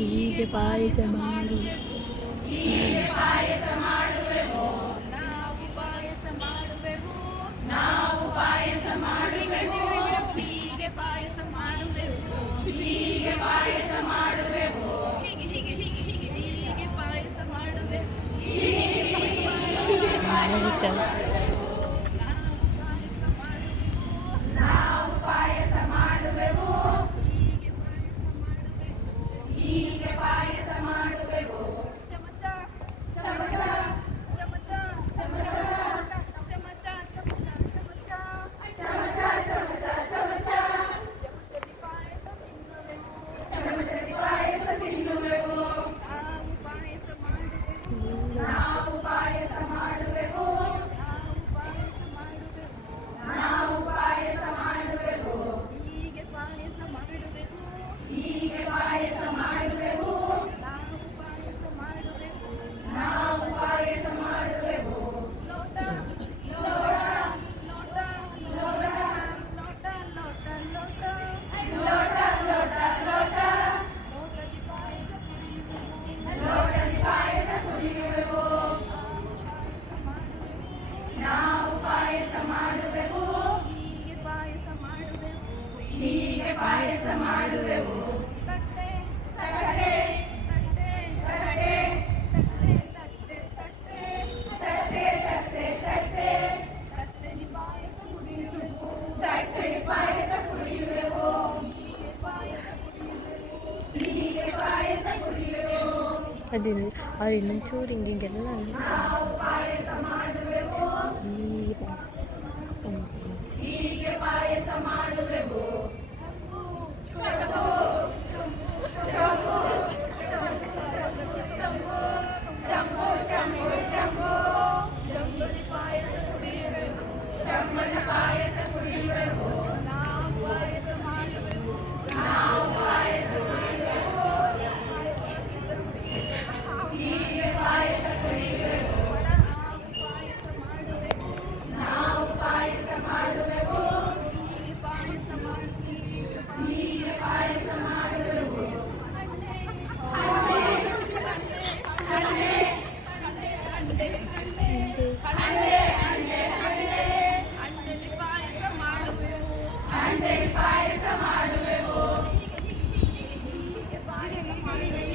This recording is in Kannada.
ಹೀಗೆ ಪಾಯಸ ಮಾಡು. ಹೀಗೆ ಪಾಯಸ ಮಾಡುವೆವು. ನಾವು ಪಾಯಸ ಮಾಡುವೆವು. ನಾವು ಪಾಯಸ ಮಾಡುವೆವು. ಹೀಗೆ ಪಾಯಸ ಮಾಡುವೆವು. ಹೀಗೆ ಪಾಯಸ ಮಾಡುವೆವು. ಹೀಗೆ ಹೀಗೆ ಹೀಗೆ ಹೀಗೆ ಹೀಗೆ ಪಾಯಸ ಮಾಡುವೆವು. ನಾವು ಪಾಯಸ ಮಾಡುವೆವು. ಹೀಗೆ ಪಾಯಸ ಮಾಡುವೆವು. ಹೀಗೆ ಪಾಯಸ ಮಾಡುವೆವು. ಚಮಚ ಚಮಚ ಚಮಚ ಚಮಚ ಚಮಚ ಚಮಚ ಚಮಚ ಚಮಚ ಚಮಚ ಚಮಚ ಚಮಚದಿ ಪಾಯಸ ತಿನ್ನುವೆವು. ಚಮಚದಿ ಪಾಯಸ ತಿನ್ನುವೆವು. ನಾವು ಪಾಯಸ ಮಾಡುವೆವು. ನಾವು ಪಾಯಸ ಮಾಡುವೆವು. ನಾವು ಪಾಯಸ ಮಾಡುವೆವು. ನಾವು ಪಾಯಸ ಮಾಡುವೆವು. ಹೀಗೆ ಪಾಯಸ ಮಾಡುವೆವು. ಹೀಗೆ ಪಾಯಸ ಮಾಡುವೆವು. ನಾವು ಪಾಯಸ ಮಾಡುವೆವು. ನಾವು ಪಾಯಸ ಮಾಡುವೆವು. ಲೋಟ ಲೋಟ ಲೋಟ ಲೋಟ ಲೋಟ ಲೋಟ ಲೋಟ ಲೋಟ ಲೋಟ ಲೋಟ ಲೋಟದಿ ಪಾಯಸ ಕುಡಿಯುವೆವು. ಲೋಟದಿ ಪಾಯಸ ಕುಡಿಯುವೆವು. ನಾವು ಪಾಯಸ ಮಾಡುವೆವು. ಹೀಗೆ ಪಾಯಸ ಮಾಡುವೆವು. ಹೀಗೆ ಪಾಯಸ ಮಾಡುವೆವು. ತಟ್ಟೆ ತಟ್ಟೆ ತಟ್ಟೆ ತಟ್ಟೆ ತಟ್ಟೆ ತಟ್ಟೆ ತಟ್ಟೆ ತಟ್ಟೆ ತಟ್ಟೆ ತಟ್ಟೆಲಿ ಪಾಯಸ ಕುಡಿಯುವೆವು. ತಟ್ಟೆ ಪಾಯಸ ಕುಡಿಯುವೆವು. ಹೀಗೆ ಪಾಯಸ ಕುಡಿಯುವೆವು. ಹೀಗೆ ಪಾಯಸ ಕುಡಿಯುವೆವು. ಅದಿಲ್ಲ ಅವ್ರು ಇನ್ನೊಂಚೂರು ಹಿಂಗೆಲ್ಲ ನಾವು ಪಾಯಸ ಮಾಡುವೆವು. ಹೀಗೆ ಪಾಯಸ ಮಾಡುವೆವು. ಚಂಬು ಚಂಬು ಚಂಬು ಚಂಬು ಚಂಬು ಚಂಬು ಚಂಬಲಿ ಪಾಯಸ ಕುಡಿಯುವೆವು. ಚಮ್ಮನ ಪಾಯಸ ಕುಡಿಯುವೆವು. ನಾವು ಪಾಯಸ ಮಾಡುವೆವು. ನಾವು ಪಾಯಸ ಮಾಡುವೆವು. ಹೀಗೆ ಪಾಯಸ ಕುಡಿಯುವೆವು. ನಾವು ಪಾಯಸ ಮಾಡುವೆವು. ನಾವು ಪಾಯಸ ಮಾಡುವೆವು. ಹೀಗೆ ಪಾಯಸ ಮಾಡುತ್ತೀವಿ. ಹೀಗೆ ಪಾಯಸ ಮಾಡುವೆವು. ಅಂಡಲಿ ಪಾಯಸ ಮಾಡುವೆವು. ಅಂಡೆ ಪಾಯಸ ಮಾಡುವೆವು. ಹೀಗೆ ಪಾಯಸ ಮಾಡುವೆವು.